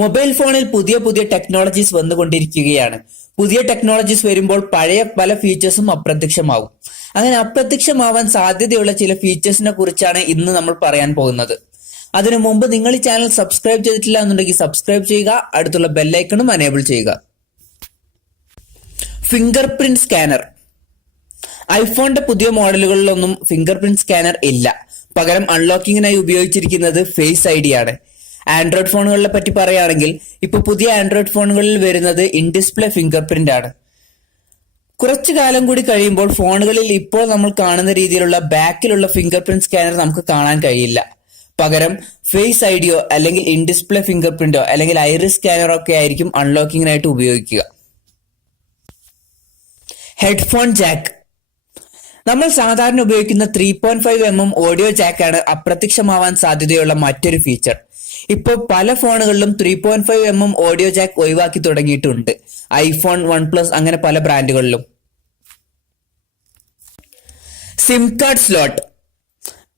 Mobile ഫോണിൽ പുതിയ പുതിയ ടെക്നോളജീസ് വന്നുകൊണ്ടിരിക്കുകയാണ്. പുതിയ ടെക്നോളജീസ് വരുമ്പോൾ പഴയ പല ഫീച്ചേഴ്സും അപ്രത്യക്ഷമാവും. അങ്ങനെ അപ്രത്യക്ഷമാവാൻ സാധ്യതയുള്ള ചില ഫീച്ചേഴ്സിനെ കുറിച്ചാണ് ഇന്ന് നമ്മൾ പറയാൻ പോകുന്നത്. അതിനു മുമ്പ് നിങ്ങൾ ഈ ചാനൽ സബ്സ്ക്രൈബ് ചെയ്തിട്ടില്ല എന്നുണ്ടെങ്കിൽ സബ്സ്ക്രൈബ് ചെയ്യുക, അടുത്തുള്ള ബെല്ലൈക്കണും എനേബിൾ ചെയ്യുക. Finger print scanner. ഐഫോണിന്റെ പുതിയ മോഡലുകളിലൊന്നും ഫിംഗർ പ്രിന്റ് സ്കാനർ ഇല്ല. പകരം അൺലോക്കിങ്ങിനായി ഉപയോഗിച്ചിരിക്കുന്നത് ഫേസ് ഐ ഡി ആണ്. ആൻഡ്രോയിഡ് ഫോണുകളെ പറ്റി പറയുകയാണെങ്കിൽ ഇപ്പൊ പുതിയ ആൻഡ്രോയിഡ് ഫോണുകളിൽ വരുന്നത് ഇൻ ഡിസ്പ്ലേ ഫിംഗർ പ്രിന്റ് ആണ്. കുറച്ചു കാലം കൂടി കഴിയുമ്പോൾ ഫോണുകളിൽ ഇപ്പോൾ നമ്മൾ കാണുന്ന രീതിയിലുള്ള ബാക്കിലുള്ള ഫിംഗർ പ്രിന്റ് സ്കാനർ നമുക്ക് കാണാൻ കഴിയില്ല. പകരം ഫേസ് ഐ ഡിയോ അല്ലെങ്കിൽ ഇൻ ഡിസ്പ്ലേ ഫിംഗർ പ്രിന്റോ അല്ലെങ്കിൽ ഐറിസ് സ്കാനറോ ഒക്കെ ആയിരിക്കും അൺലോക്കിങ്ങിനായിട്ട് ഉപയോഗിക്കുക. Headphone Jack. നമ്മൾ സാധാരണ ഉപയോഗിക്കുന്ന 3.5mm ഓഡിയോ ജാക്കാണ് അപ്രത്യക്ഷമാവാൻ സാധ്യതയുള്ള മറ്റൊരു ഫീച്ചർ. ഇപ്പോൾ പല ഫോണുകളിലും 3.5mm ഓഡിയോ ജാക്ക് ഒഴിവാക്കി തുടങ്ങിയിട്ടുണ്ട്. ഐഫോൺ, വൺപ്ലസ് അങ്ങനെ പല ബ്രാൻഡുകളിലും. SIM card slot.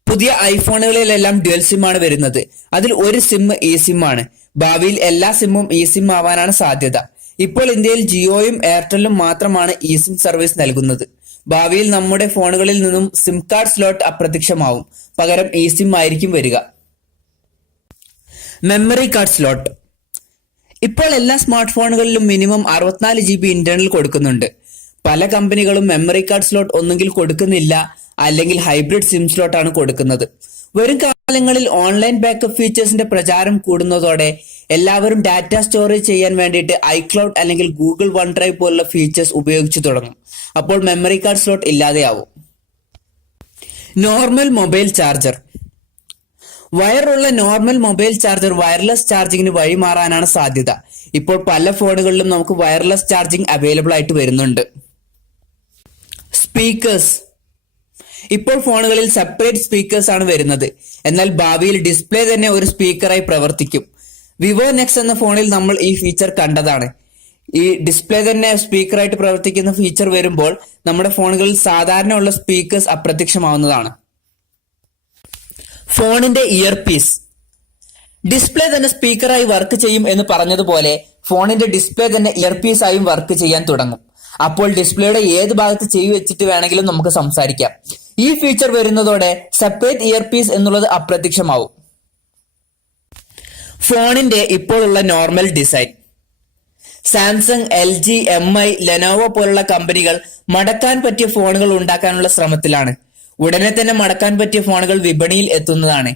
പുതിയ ഐഫോണുകളിലെല്ലാം ഡ്യുവൽ സിം ആണ് വരുന്നത്. അതിൽ ഒരു സിം ഇ സിം ആണ്. ഭാവിയിൽ എല്ലാ സിമ്മും ഇ സിം ആവാനാണ് സാധ്യത. ഇപ്പോൾ ഇന്ത്യയിൽ ജിയോയും എയർടെലും മാത്രമാണ് ഇ സിം സർവീസ് നൽകുന്നത്. ഭാവിയിൽ നമ്മുടെ ഫോണുകളിൽ നിന്നും സിം കാർഡ് സ്ലോട്ട് അപ്രത്യക്ഷമാവും. പകരം ഇ സിം ആയിരിക്കും വരിക. Memory card slot. ഇപ്പോൾ എല്ലാ സ്മാർട്ട് ഫോണുകളിലും മിനിമം 64 GB ഇന്റർണൽ കൊടുക്കുന്നുണ്ട്. പല കമ്പനികളും മെമ്മറി കാർഡ് സ്ലോട്ട് ഒന്നുകിൽ കൊടുക്കുന്നില്ല, അല്ലെങ്കിൽ ഹൈബ്രിഡ് സിം സ്ലോട്ട് ആണ് കൊടുക്കുന്നത്. വരും കാലങ്ങളിൽ ഓൺലൈൻ ബാക്കപ്പ് ഫീച്ചേഴ്സിന്റെ പ്രചാരം കൂടുന്നതോടെ എല്ലാവരും ഡാറ്റ സ്റ്റോറേജ് ചെയ്യാൻ വേണ്ടിയിട്ട് ഐക്ലൗഡ് അല്ലെങ്കിൽ ഗൂഗിൾ വൺ ഡ്രൈവ് പോലുള്ള ഫീച്ചേഴ്സ് ഉപയോഗിച്ചു തുടങ്ങും. അപ്പോൾ മെമ്മറി കാർഡ് സ്ലോട്ട് ഇല്ലാതെയാവും. Normal mobile charger. വയറുള്ള നോർമൽ മൊബൈൽ ചാർജർ വയർലെസ് ചാർജിങ്ങിന് വഴിമാറാനാണ് സാധ്യത. ഇപ്പോൾ പല ഫോണുകളിലും നമുക്ക് വയർലെസ് ചാർജിങ് അവൈലബിൾ ആയിട്ട് വരുന്നുണ്ട്. സ്പീക്കേഴ്സ്. ഇപ്പോൾ ഫോണുകളിൽ സെപ്പറേറ്റ് സ്പീക്കേഴ്സ് ആണ് വരുന്നത്. എന്നാൽ ഭാവിയിൽ ഡിസ്പ്ലേ തന്നെ ഒരു സ്പീക്കറായി പ്രവർത്തിക്കും. വിവോ നെക്സ് എന്ന ഫോണിൽ നമ്മൾ ഈ ഫീച്ചർ കണ്ടതാണ്. ഈ ഡിസ്പ്ലേ തന്നെ സ്പീക്കറായിട്ട് പ്രവർത്തിക്കുന്ന ഫീച്ചർ വരുമ്പോൾ നമ്മുടെ ഫോണുകളിൽ സാധാരണ ഉള്ള സ്പീക്കേഴ്സ് അപ്രത്യക്ഷമാവുന്നതാണ്. ഫോണിന്റെ ഇയർപീസ്. ഡിസ്പ്ലേ തന്നെ സ്പീക്കറായി വർക്ക് ചെയ്യും എന്ന് പറഞ്ഞതുപോലെ ഫോണിന്റെ ഡിസ്പ്ലേ തന്നെ ഇയർപീസ് ആയും വർക്ക് ചെയ്യാൻ തുടങ്ങും. അപ്പോൾ ഡിസ്പ്ലേയുടെ ഏത് ഭാഗത്ത് ചെവി വെച്ചിട്ട് വേണമെങ്കിലും നമുക്ക് സംസാരിക്കാം. ഈ ഫീച്ചർ വരുന്നതോടെ സെപ്പറേറ്റ് ഇയർപീസ് എന്നുള്ളത് അപ്രത്യക്ഷമാവും. ഫോണിന്റെ ഇപ്പോഴുള്ള normal design. Samsung, LG, MI, Lenovo പോലുള്ള കമ്പനികൾ മടക്കാൻ പറ്റിയ ഫോണുകൾ ഉണ്ടാക്കാനുള്ള ശ്രമത്തിലാണ്. ഉടനെ തന്നെ മടക്കാൻ പറ്റിയ ഫോണുകൾ വിപണിയിൽ എത്തുന്നതാണ്.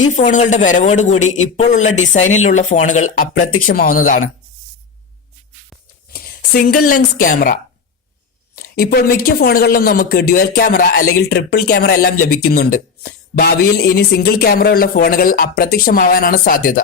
ഈ ഫോണുകളുടെ വരവോടുകൂടി ഇപ്പോഴുള്ള ഡിസൈനിലുള്ള ഫോണുകൾ അപ്രത്യക്ഷമാവുന്നതാണ്. Single lens camera. ഇപ്പോൾ മിക്ക ഫോണുകളിലും നമുക്ക് ഡ്യുവൽ ക്യാമറ അല്ലെങ്കിൽ ട്രിപ്പിൾ ക്യാമറ എല്ലാം ലഭിക്കുന്നുണ്ട്. ഭാവിയിൽ ഇനി സിംഗിൾ ക്യാമറ ഉള്ള ഫോണുകൾ അപ്രത്യക്ഷമാവാനാണ് സാധ്യത.